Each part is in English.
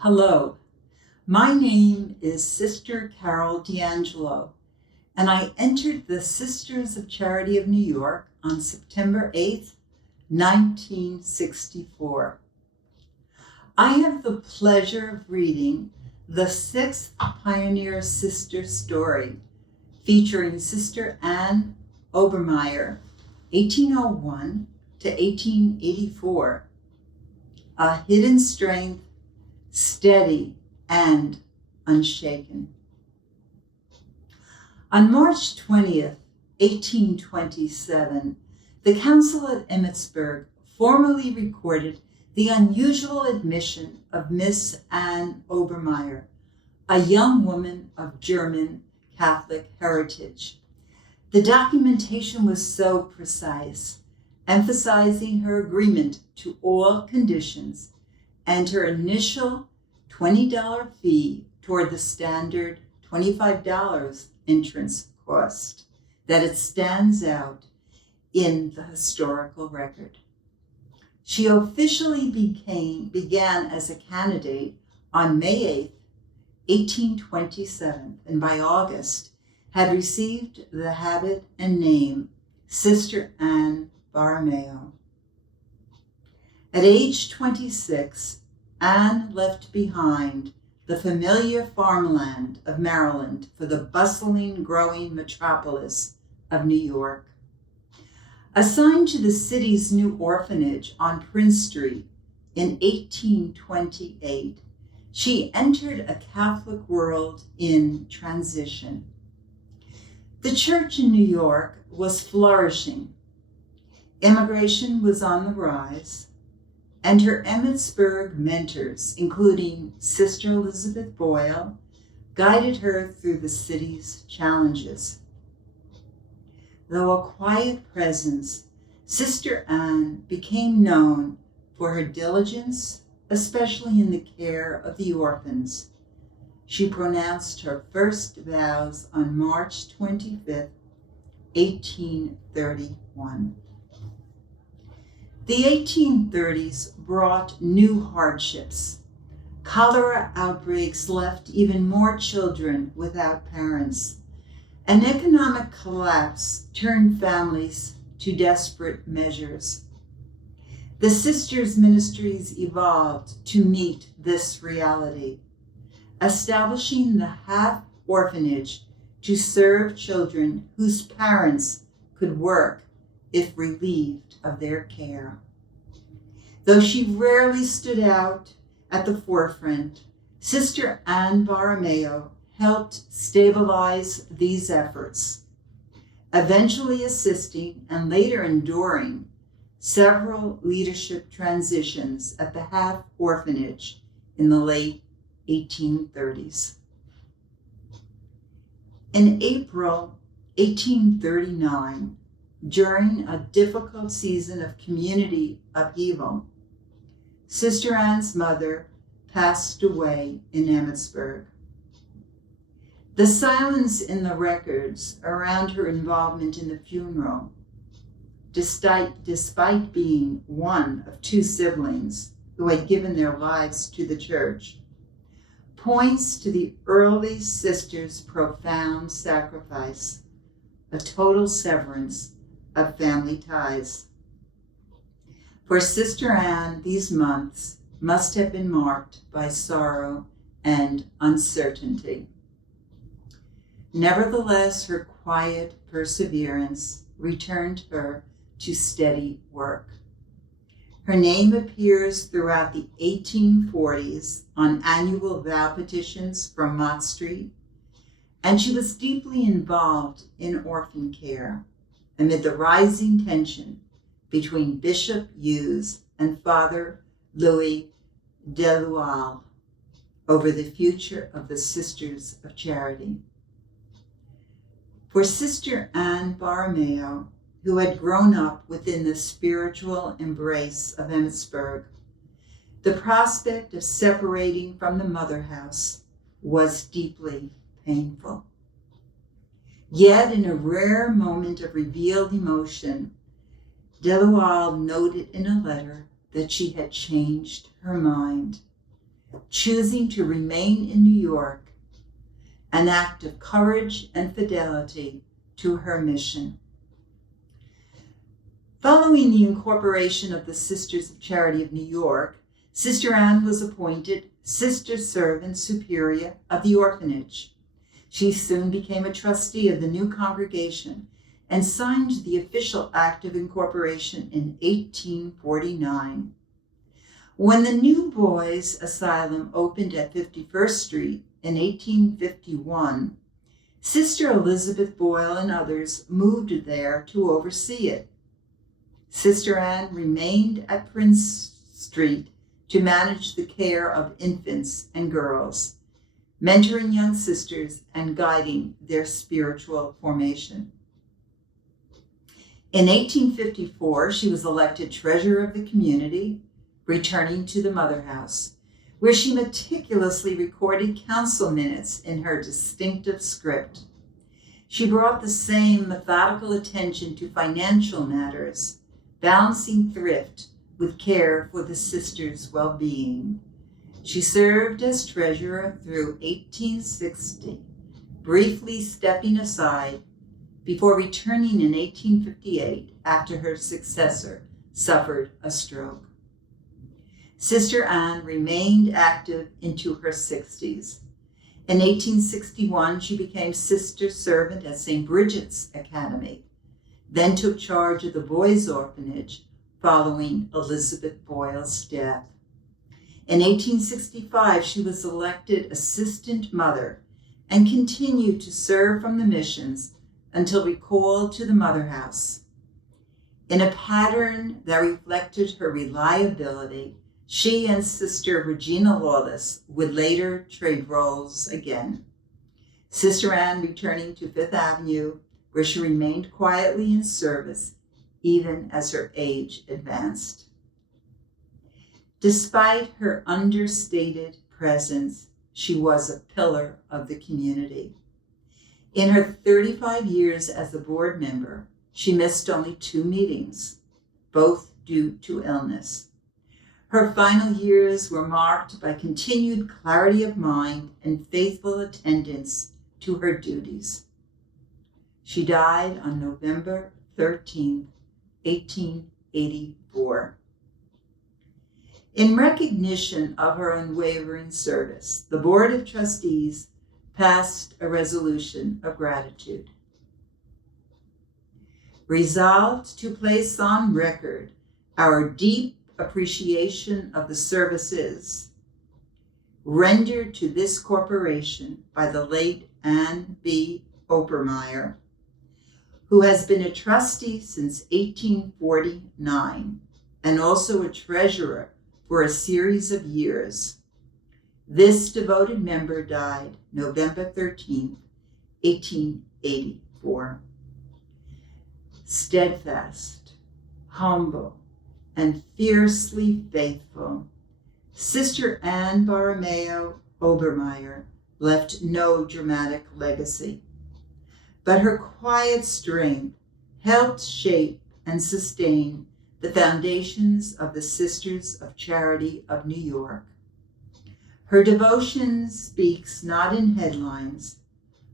Hello, my name is Sister Carol De Angelo, and I entered the Sisters of Charity of New York on September 8th, 1964. I have the pleasure of reading the sixth Pioneer Sister story, featuring Sister Ann Obermeyer, 1801 to 1884, a hidden strength, steady and unshaken. On March 20th, 1827, the Council at Emmitsburg formally recorded the unusual admission of Miss Ann Obermeyer, a young woman of German Catholic heritage. The documentation was so precise, emphasizing her agreement to all conditions and her initial $20 fee toward the standard $25 entrance cost, that it stands out in the historical record. She officially began as a candidate on May 8th, 1827, and by August had received the habit and name Sister Ann Borromeo. At age 26, Anne left behind the familiar farmland of Maryland for the bustling, growing metropolis of New York. Assigned to the city's new orphanage on Prince Street in 1828, she entered a Catholic world in transition. The church in New York was flourishing. Immigration was on the rise, and her Emmitsburg mentors, including Sister Elizabeth Boyle, guided her through the city's challenges. Though a quiet presence, Sister Ann became known for her diligence, especially in the care of the orphans. She pronounced her first vows on March 25th, 1831. The 1830s brought new hardships. Cholera outbreaks left even more children without parents. An economic collapse turned families to desperate measures. The sisters' ministries evolved to meet this reality, establishing the half orphanage to serve children whose parents could work if relieved of their care. Though she rarely stood out at the forefront, Sister Ann Borromeo helped stabilize these efforts, eventually assisting and later enduring several leadership transitions at the half orphanage in the late 1830s. In April 1839, during a difficult season of community upheaval, Sister Ann's mother passed away in Emmitsburg. The silence in the records around her involvement in the funeral, despite being one of two siblings who had given their lives to the church, points to the early sisters' profound sacrifice, a total severance of family ties. For Sister Ann, these months must have been marked by sorrow and uncertainty. Nevertheless, her quiet perseverance returned her to steady work. Her name appears throughout the 1840s on annual vow petitions from Mott Street, and she was deeply involved in orphan care amid the rising tension between Bishop Hughes and Father Louis Delual over the future of the Sisters of Charity. For Sister Ann Borromeo, who had grown up within the spiritual embrace of Emmitsburg, the prospect of separating from the mother house was deeply painful. Yet, in a rare moment of revealed emotion, Delual noted in a letter that she had changed her mind. choosing to remain in New York, an act of courage and fidelity to her mission. Following the incorporation of the Sisters of Charity of New York, Sister Ann was appointed Sister Servant Superior of the orphanage. She soon became a trustee of the new congregation and signed the official act of incorporation in 1849. When the New Boys Asylum opened at 51st Street in 1851, Sister Elizabeth Boyle and others moved there to oversee it. Sister Ann remained at Prince Street to manage the care of infants and girls, mentoring young sisters and guiding their spiritual formation. In 1854, she was elected treasurer of the community, returning to the Mother House, where she meticulously recorded council minutes in her distinctive script. She brought the same methodical attention to financial matters, balancing thrift with care for the sisters' well-being. She served as treasurer through 1860, briefly stepping aside before returning in 1858 after her successor suffered a stroke. Sister Ann remained active into her 60s. In 1861, she became sister servant at St. Bridget's Academy, then took charge of the boys' orphanage following Elizabeth Boyle's death. In 1865, she was elected assistant mother and continued to serve from the missions until recalled to the Mother House. In a pattern that reflected her reliability, she and Sister Regina Lawless would later trade roles again. Sister Ann returning to Fifth Avenue, where she remained quietly in service even as her age advanced. Despite her understated presence, she was a pillar of the community. In her 35 years as a board member, she missed only 2 meetings, both due to illness. Her final years were marked by continued clarity of mind and faithful attendance to her duties. She died on November 13, 1884. In recognition of her unwavering service, the Board of Trustees passed a resolution of gratitude. Resolved to place on record our deep appreciation of the services rendered to this corporation by the late Ann B. Obermeyer, who has been a trustee since 1849 and also a treasurer for a series of years. This devoted member died November 13, 1884. Steadfast, humble, and fiercely faithful, Sister Ann Borromeo Obermeyer left no dramatic legacy, but her quiet strength helped shape and sustain the foundations of the Sisters of Charity of New York. Her devotion speaks not in headlines,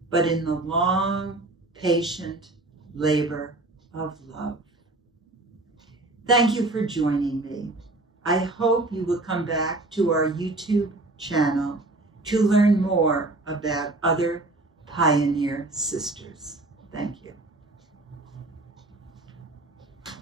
but in the long, patient labor of love. Thank you for joining me. I hope you will come back to our YouTube channel to learn more about other pioneer sisters. Thank you.